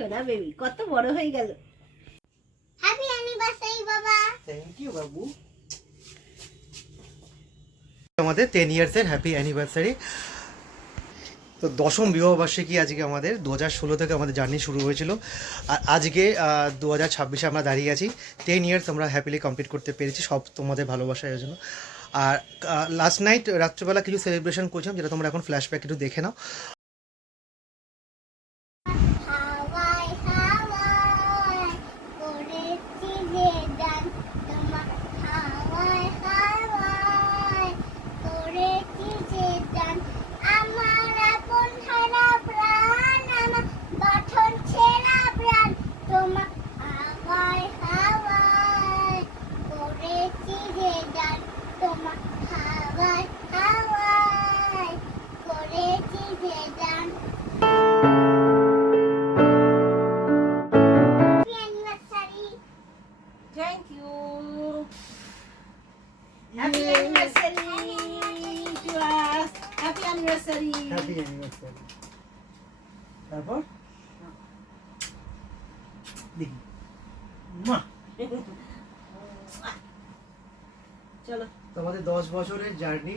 সোনা বেবি কত বড় হয়ে গেল। হ্যাপি অ্যানিভার্সারি বাবা। থ্যাংক ইউ বাবু। আমাদের 10 ইয়ার্সের হ্যাপি অ্যানিভার্সারি। তো 10ম বিবাহবার্ষিকী আজকে আমাদের 2016 থেকে আমাদের জার্নি শুরু হয়েছিল, আর আজকে 2026-এ আমরা দাঁড়িয়ে আছি। 10 ইয়ার্স আমরা হ্যাপিলি কমপ্লিট করতে পেরেছি, সব তোমাদের ভালোবাসার জন্য। আর লাস্ট নাইট রাত্রেবেলা কিছু সেলিব্রেশন করছিলাম, যেটা তোমরা এখন ফ্ল্যাশব্যাক একটু দেখে নাও। হাওয়ায় হাওয়ায় করেছি যে গান তোমার, হাওয়ায় হাওয়ায় করেছি যে গান, আমার আপন হারা প্রাণ, আমার গঠন ছেঁড়া প্রাণ, তোমার হাওয়ায় হাওয়ায় করেছি যে গান, তোমার হাওয়ায় হাওয়ায় করেছি যে গান। Thank you. Happy anniversary to us. Happy anniversary. Happy anniversary. তারপর দেখি মা, চলো। তোমাদের 10 বছরের জার্নি,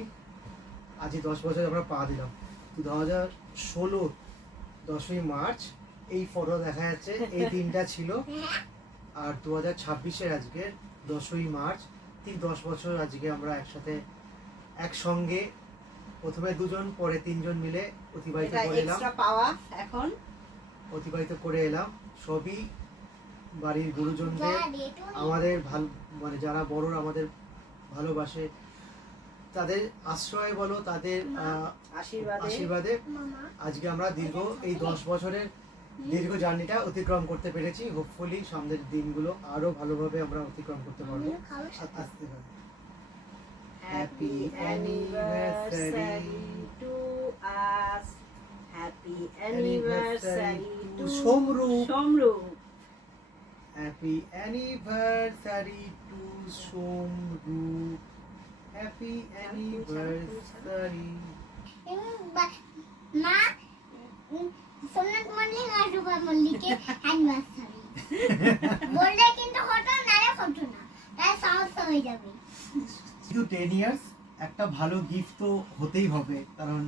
আজকে 10 বছর আমরা পা দিলাম। 2016 10ই মার্চ এই ফটো দেখা যাচ্ছে, এই দিনটা ছিল। আর 2026-এর আজকে 10ই মার্চ, ঠিক 10 বছর আজকে আমরা একসাথে একসঙ্গে, প্রথমে দুজন পরে তিনজন মিলে অতিবাহিত এটা করে এলাম। এক্সট্রা পাওয়া এখন অতিবাহিত করে এলাম সবই বাড়ির গুরুজনদের, আমাদের ভালো মানে যারা বড়রা আমাদের ভালোবাসে, তাদের আশ্রয় বলো, তাদের আশীর্বাদে আজকে আমরা দীর্ঘ এই 10 বছরের দীর্ঘ জার্নিটা অতিক্রম করতে পেরেছি। হোপফুলি সামনের দিনগুলো আরো ভালোভাবে আমরা অতিক্রম করতে পারবো। আস্তে happy anniversary to us. Happy anniversary to Somrup. Somrup. Happy anniversary to Somrup. Happy anniversary. মা সোমনাথ মল্লিক আর রূপা মল্লিকের অ্যানিভার্সারি বললে কিন্তু হতো না রে, হতো না, তাই সমস্যা হয়ে যাবে। কিন্তু 10 ইয়ার্স একটা ভালো গিফট তো হতেই হবে, কারণ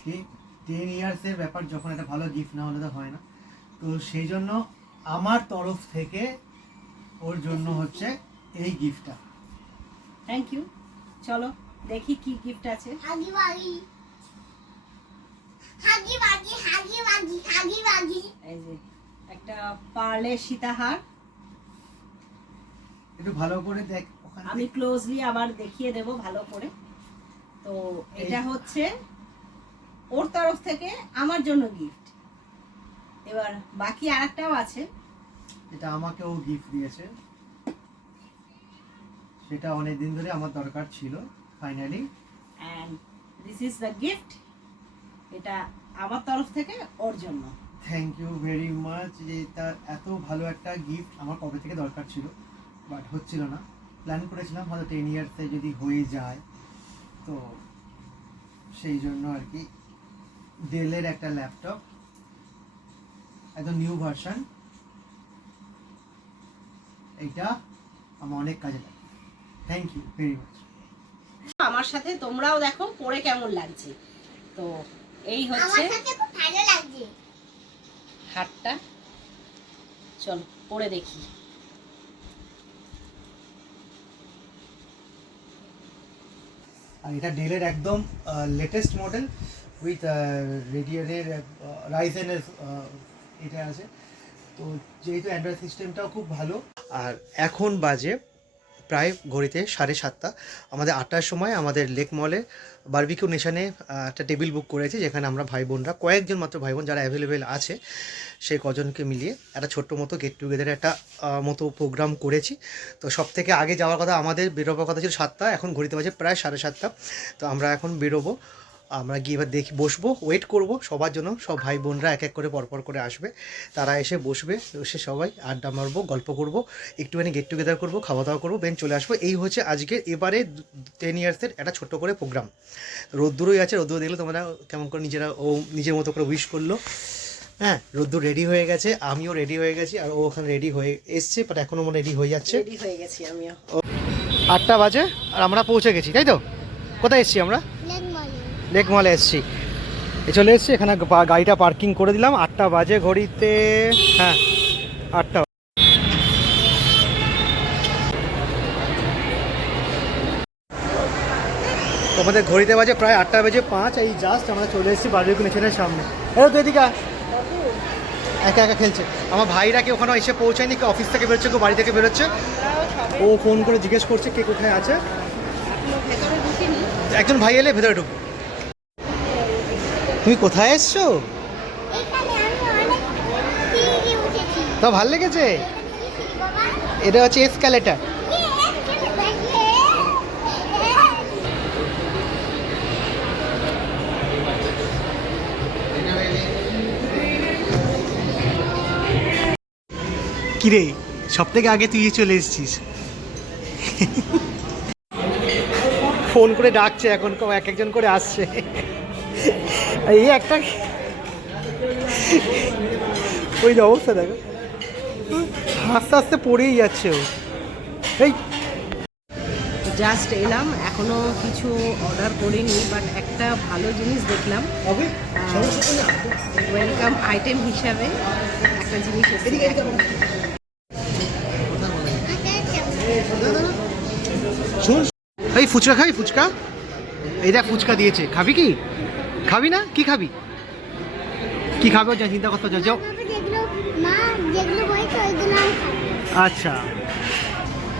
সেই 10 ইয়ার্সের ব্যাপার যখন একটা ভালো গিফট না হলে তো হয় না। তো সেই জন্য আমার তরফ থেকে ওর জন্য হচ্ছে এই গিফটটা। Thank you. চলো দেখি কি গিফট আছে। হাগি বাগি হাগি বাগি হাগি বাগি হাগি বাগি। এই যে একটা পার্লের সীতাহার। একটু ভালো করে দেখ ওখানে। আমি ক্লোজলি আবার দেখিয়ে দেব ভালো করে। তো এটা হচ্ছে ওর তরফ থেকে আমার জন্য গিফট। এবার বাকি আরেকটাও আছে, এটা আমাকে ও গিফট দিয়েছে, সেটা অনেক দিন ধরে আমার দরকার ছিল finally. And this is the gift. এটা আমার তরফ থেকে ওর জন্য। Thank you very much. যে এটা এত ভালো একটা গিফট আমার কবে থেকে দরকার ছিল, বাট হচ্ছিল না। প্ল্যান করেছিলাম হয়তো 10 ইয়ার্সে যদি হয়ে যায়, তো সেই জন্য আর কি ডেলের একটা ল্যাপটপ, একদম নিউ ভার্সন। এইটা আমার অনেক কাজে লাগে। Thank you very much. আমার সাথে তোমরাও দেখো পরে কেমন লাগছে। তো এই আমার হচ্ছে সাথে খুব ভালো লাগছে। হারটা। চলো পরে দেখি। আর এটা ডেলের একদম লেটেস্ট মডেল উইথ রেডিয়ানের রাইজেনের এটা আছে। তো যেহেতু অ্যান্ড্রয়েড সিস্টেমটাও খুব ভালো। আর এখন বাজে প্রায় ঘড়িতে 7:30। আমাদের 8টার সময় আমাদের লেক মলে বারবিকিউ নেশনে একটা টেবিল বুক করেছি, যেখানে আমরা ভাই বোনরা কয়েকজন মাত্র ভাই বোন যারা অ্যাভেলেবেল আছে সেই কজনকে মিলিয়ে একটা ছোট্ট মতো গেট টুগেদারের একটা মতো প্রোগ্রাম করেছি। তো সব থেকে আগে যাওয়ার কথা, আমাদের বেরোবার কথা ছিল 7টা, এখন ঘড়িতে বাজে প্রায় 7:30। তো আমরা এখন বেরোবো, আমরা গিয়ে এবার দেখি বসবো, ওয়েট করব সবার জন্য। সব ভাই বোনরা এক এক করে পরপর করে আসবে, তারা এসে বসবে, এসে সবাই আড্ডা মারবো, গল্প করব, একটুখানি গেট টুগেদার করবো, খাওয়া দাওয়া করবো, বেন চলে আসবো। এই হচ্ছে আজকে এবারে 10 ইয়ার্সের একটা ছোট্ট করে প্রোগ্রাম। রোদ্দুরই আছে, রোদ্দুর দেখলে তোমরা কেমন করে নিজেরা ও নিজের মতো করে উইশ করলো। হ্যাঁ, রোদ্দুর রেডি হয়ে গেছে, আমিও রেডি হয়ে গেছি, আর ও ওখানে রেডি হয়ে এসছে, বাট এখনো মনে রেডি হয়ে যাচ্ছে। রেডি হয়ে গেছি আমিও। 8টা বাজে আর আমরা পৌঁছে গেছি, তাই তো? কোথায় এসছি আমরা? লেক মলে এসছি। চলে এসছি, এখানে গাড়িটা পার্কিং করে দিলাম। 8টা বাজে ঘড়িতে, হ্যাঁ 8টা। আমাদের ঘড়িতে বাজে প্রায় 8:05। এই জাস্ট আমরা চলে এসেছি বারবিকিউ নেশনের সামনে। এলো তো এদিকে, একা একা খেলছে। আমার ভাইরা কেউ ওখানে এসে পৌঁছায়নি, কেউ অফিস থেকে বেরোচ্ছে, কেউ বাড়ি থেকে বেরোচ্ছে। ও ফোন করে জিজ্ঞেস করছে কে কোথায় আছে। একজন ভাই এলে ভেতরে ঢুক। তুমি কোথায় এসছো? তা ভাল লেগেছে? এটা হচ্ছে এসকালেটার। কিরে, সব থেকে আগে তুই চলে এসেছিস। ফোন করে ডাকছে এখন, এক একজন করে আসছে। এই একটা ওই যে অবস্থা দেখো, আস্তে আস্তে পড়েই যাচ্ছে ও। এই জাস্ট এলাম, এখনো কিছু অর্ডার করিনি, বাট একটা ভালো জিনিস দেখলাম। ওয়েলকাম আইটেম হিসাবে একটা জিনিস এসেছে। শুন, এই ফুচকা খাবি? ফুচকা, এই দেখ ফুচকা দিয়েছে, খাবি কি? খাবি না? কি খাবি? কি খাবে যা চিন্তা করতে যাও। আচ্ছা,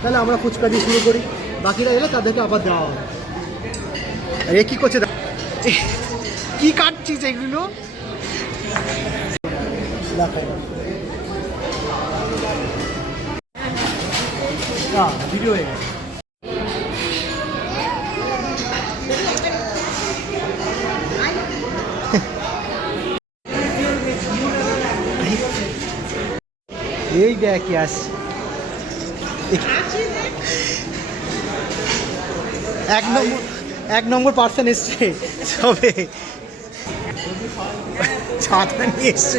তাহলে আমরা ফুচকা দিয়ে শুরু করি, বাকিরা এলে তাদেরকে আবার দেওয়া হবে। এ কি করছে, কি কাটছিস এগুলো? ভিডিও হয়ে গেছে। এই দেখ কি আসছে, এক নম্বর পার্সন এসছে সবে। ছাতা নিয়ে এসছে,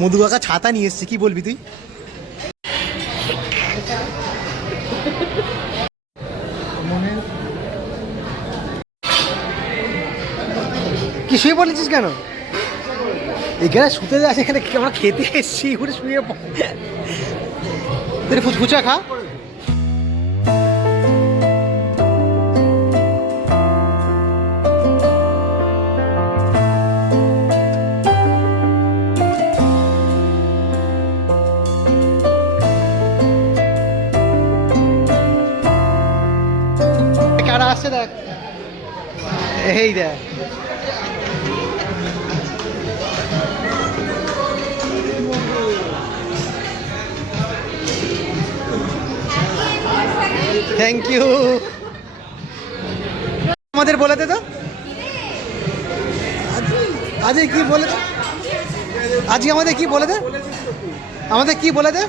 মধু কাকা ছাতা নিয়ে এসছে। কি বলবি তুই? কি শুয়ে বলেছিস কেন? এখানে শুতে যাস, এখানে আমরা খেতে এসছি, ঘুরে শুয়ে ফুচকা খা। কারা আসছে দেখ, এই দেখ। Thank you. আমাদের বলে দে তো, আজকে কি বলে দে, আজকে আমাদের কি বলে দে, আমাদের কি বলে দে।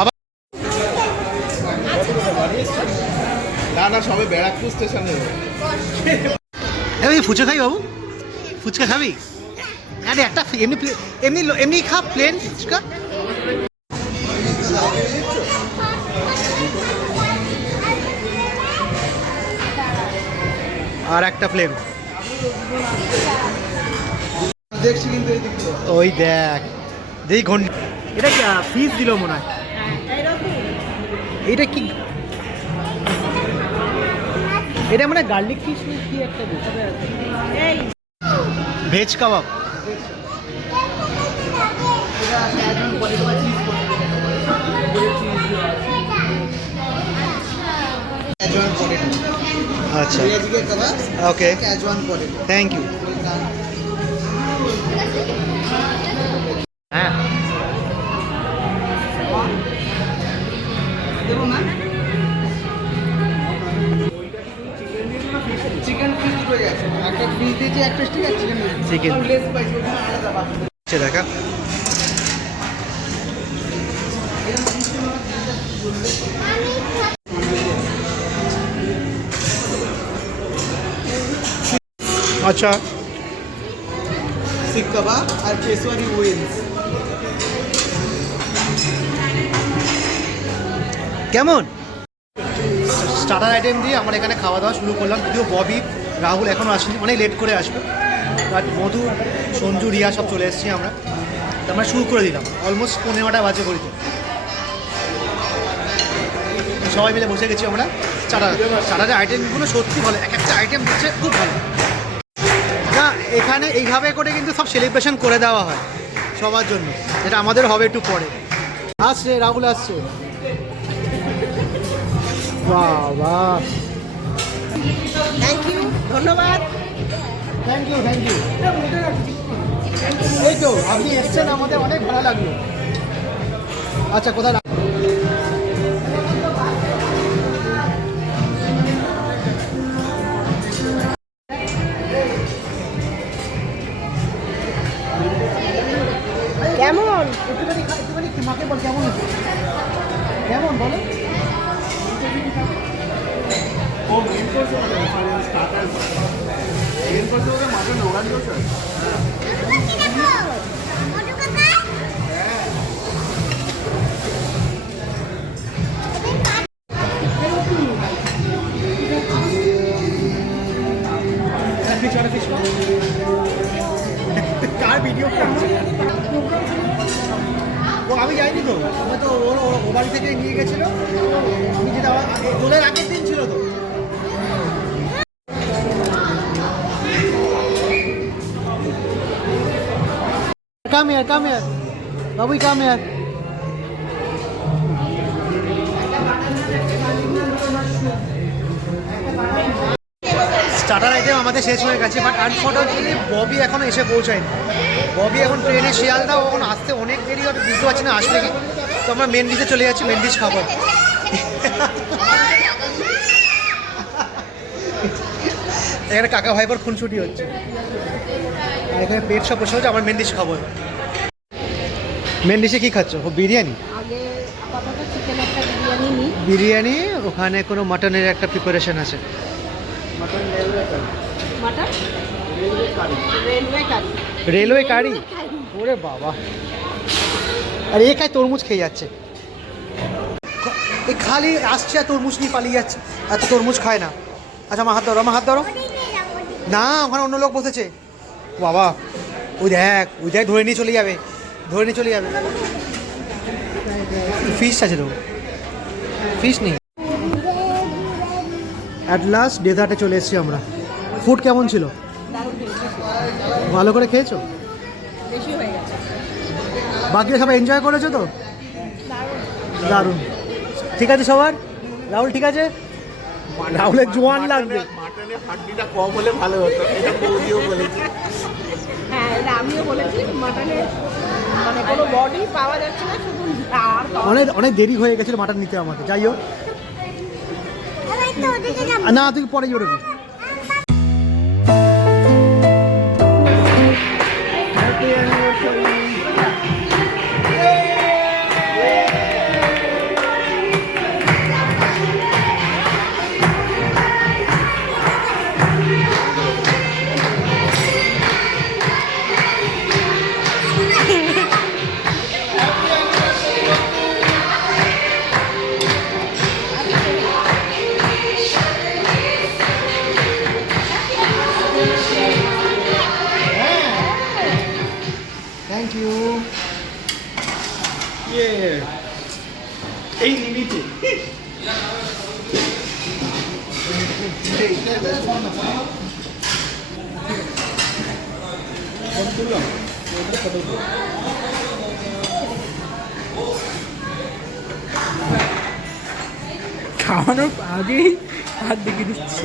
আবার না না, সবে ব্যারাকপুর স্টেশনে। এই ফুচকা খাই বাবু, ফুচকা খাবি? আরে একটা এমনি এমনি এমনি খা, প্লেন ফুচকা। আর একটা প্লেন দেখছি কিন্তু ওই দেখ, দেখি ঘন্টা। এটা কি ফিস দিল মনে হয়? এটা কি, এটা মানে গার্লিক ফিশ কি একটা ভেজ কাবাব। আচ্ছা, ওকে, থ্যাংক ইউ। হ্যাঁ, চিকেন ফিশ দুটো গেছে, একটা ফিশ দিয়েছি, একটা স্টিক আর চিকেন লেস স্পাইসি আলাদা বাকি। দেখা আচ্ছা, শিক কাবাব আর পেশোয়ারি উইংস। কেমন স্টার্টার আইটেম দিয়ে আমরা এখানে খাওয়া দাওয়া শুরু করলাম। যদিও ববি রাহুল এখনও আসেনি, অনেক লেট করে আসবে, বাট মধু সঞ্জু রিয়া সব চলে এসেছি আমরা। তো আমরা শুরু করে দিলাম অলমোস্ট 15টা বাজে করি। সবাই মিলে বসে গেছি আমরা। স্টার্টারের আইটেমগুলো সত্যি ভালো, এক একটা আইটেম দিচ্ছে খুব ভালো। না এখানে এইভাবে করে কিন্তু সব সেলিব্রেশন করে দেওয়া হয় সবার জন্য, যেটা আমাদের হবে একটু পরে। আসছে রাহুল আসছে, বাহ বাহ, থ্যাংক ইউ, ধন্যবাদ। Thank you thank you. এই তো আপনি এসছেন, আমাদের অনেক ভালো লাগলো। আচ্ছা কোথায় কেমন? একটুখানি মাকে বল কেমন হচ্ছে, কেমন বলো। ও মেন কোর্স হবে, স্টার্টার মেন কোর্স হবে মাটন রোগান জোশ। কার ভিডিও করছে ও? আমি যাইনি তো, আমি তো ও বাড়ি থেকে নিয়ে গেছিলো। আমি যেটা দোলের আগের দিন ছিল তো। Come here, come here. Babu, come here. Starter item আমাদের শেষ হয়ে গেছে, বাট আনফর্চুনেটলি ববি এখনো এসে পৌঁছায়নি। ববি এখন ট্রেনে শিয়ালদা, এখন আসতে অনেক দেরি হবে, বুঝতে পারছি না আসবে কি। তো আমরা মেন ডিশে চলে যাচ্ছি, মেন ডিশ খাবো। এখানে কাকা ভাইপোর খুনসুটি হচ্ছে, আর এখানে পেট সব বসে হচ্ছে। আমার মেন ডিশ খাবো। মেন ডিশে কী খাচ্ছ? ও বিরিয়ানি। আগে আপাতত চিকেন একটা বিরিয়ানি নিই। বিরিয়ানি, ওখানে কোনো মাটনের একটা প্রিপারেশন আছে। মাটন রেলওয়ে কারি। মাটন রেলওয়ে কারি। রেলওয়ে কারি। রেলওয়ে কারি, ওরে বাবা। আর এ খায় তরমুজ খেয়ে যাচ্ছে, এই খালি আসছে আর তরমুজ নিয়ে পালিয়ে যাচ্ছে। এত তরমুজ খায় না। আচ্ছা আমার হাত ধরো, আমার হাত ধরো। না ওখানে অন্য লোক বসেছে বাবা। ওই দেখ ধরে নিয়ে চলে যাবে, ধরে নিয়ে চলে যাবে। ফিশ আছে তো, ফিশ নেই। অ্যাট লাস্ট ডেজার্টে চলে এসেছি আমরা। ফুড কেমন ছিল? ভালো করে খেয়েছো? বেশি হয়ে গেছে। বাকিরা সবাই এনজয় করেছো তো? দারুণ। ঠিক আছে সবার? রাহুল ঠিক আছে? রাহুলের জোয়ান লাগবে। মাটনের হাড্ডিটা কম হলে ভালো হতো, এটা বৌদিও বলেছে। হ্যাঁ, এটা আমিও বলেছি, মাটনে মানে কোনো বডি পাওয়া যাচ্ছে না, শুধু হাড় পাওয়া অনেক দেরি হয়ে গেছিল মাটন নিতে আমাকে। যাই হোক, না তুই পরে জোরে। Thank you. এই লিমিটে খাওয়ানোর আগেই হাত দেখে দিচ্ছি।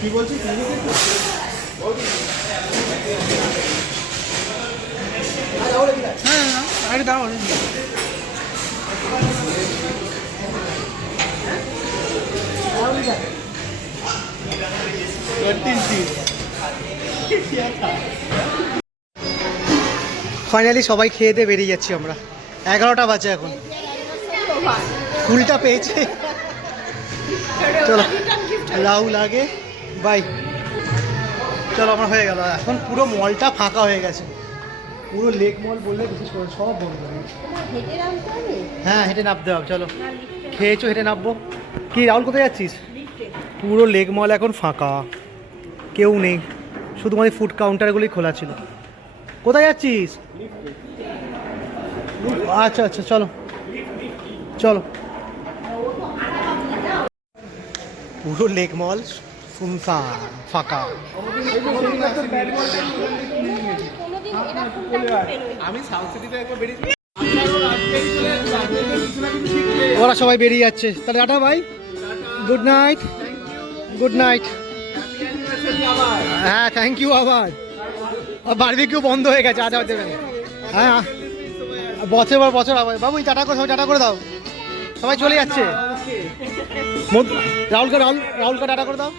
কি বলছিস? হ্যাঁ, আরে দাও। ফাইনালি সবাই খেয়ে দিয়ে বেরিয়ে যাচ্ছি আমরা। 11টা বাজে এখন, ফুলটা পেয়েছে। চলো রাহুল আগে, বাই। চলো আমার হয়ে গেল। এখন পুরো মলটা ফাঁকা হয়ে গেছে, পুরো লেক মল বললে বিশেষ করে সব বন্ধ হয়ে গেছে। হ্যাঁ হেঁটে নামতে হবে, চলো খেয়েছো হেঁটে নামবো। কি রাহুল কোথায় যাচ্ছিস? পুরো লেক মল এখন ফাঁকা, কেউ নেই, শুধুমাত্র ফুড কাউন্টারগুলোই খোলা ছিল। কোথায় যাচ্ছিস? আচ্ছা আচ্ছা চলো চলো। পুরো লেক মল শুনশান ফাঁকা। ওরা সবাই বেরিয়ে যাচ্ছে, তাহলে টাটা ভাই, গুড নাইট। Good night. হ্যাঁ থ্যাংক ইউ। আবার বারবিকিউ বন্ধ হয়ে গেছে, আজ আর দেবেন। হ্যাঁ বছর পর বছর আবার। বাবু টাটা করে, সবাই টাটা করে দাও, সবাই চলে যাচ্ছে। রাহুলকে টাটা করে দাও।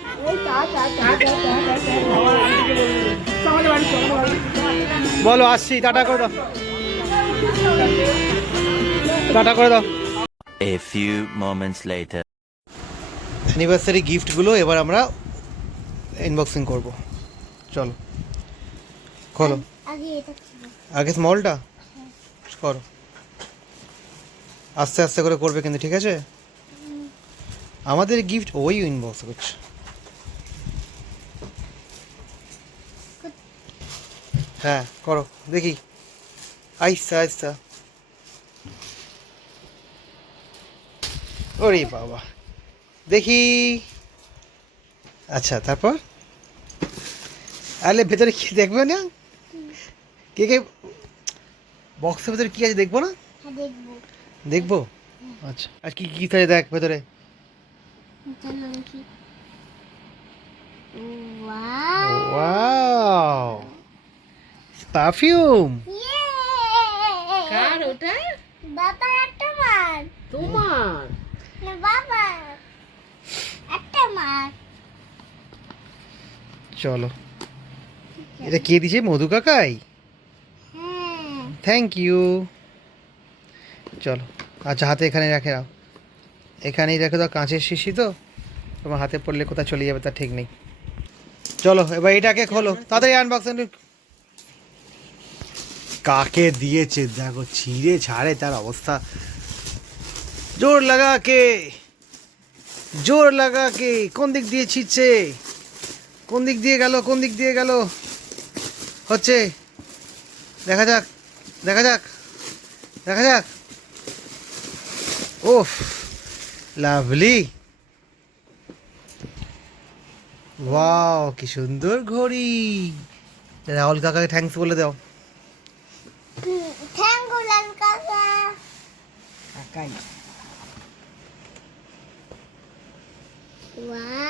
বলো আসছি, টাটা করে দাও, টাটা করে দাও। A few moments later. Anniversary গিফটগুলো এবার আমরা ইনবক্সিং করব। চলো খোলো, আগে এটা ছিল। আগে স্মলটা করো, আস্তে আস্তে করে করবে কিন্তু, ঠিক আছে? আমাদের গিফট ওই ইনবক্স করছে। হ্যাঁ করো দেখি, আইসা আইসা। ওরে বাবা, দেখি। আচ্ছা তারপর আরে ভেতরে কি দেখবে না? কে কে বক্সের ভেতরে কি আছে দেখবো না? হ্যাঁ দেখবো। দেখবো আচ্ছা। আর কি কি থাকে দেখ ভেতরে। চলো দেখি। Wow, wow perfume. ইয়ে! কার ওটা? বাবার একটা মার। তোমার? না বাবা একটা মার। চলো, এটা কে দিছে? মধু কাকাই, হ্যাঁ থ্যাংক ইউ। চলো আচ্ছা, হাতে এখানে রাখে দাও, এখানেই রেখে দাও, কাঁচের শিশি তো, তোমার হাতে পড়লে কোথায় চলে যাবে তার ঠিক নেই। চলো এবার এটাকে খোলো তাড়াতাড়ি, আনবক্স। কাকে দিয়েছে দেখো, ছিঁড়ে ছাড়ে তার অবস্থা। জোর লাগা কে, জোর লাগা কে। কোন দিক দিয়ে ছিঁড়ছে, কোন দিক দিয়ে গেল, কোন দিক দিয়ে গেল হচ্ছে, দেখা যাক দেখা যাক দেখা যাক। ওফ লাভলি, ওয়াও কি সুন্দর ঘড়ি। রাহুল কাকাকে থ্যাঙ্কস বলে দাও। থ্যাংক ইউ লাল কাকা। কাকাই। ওয়াও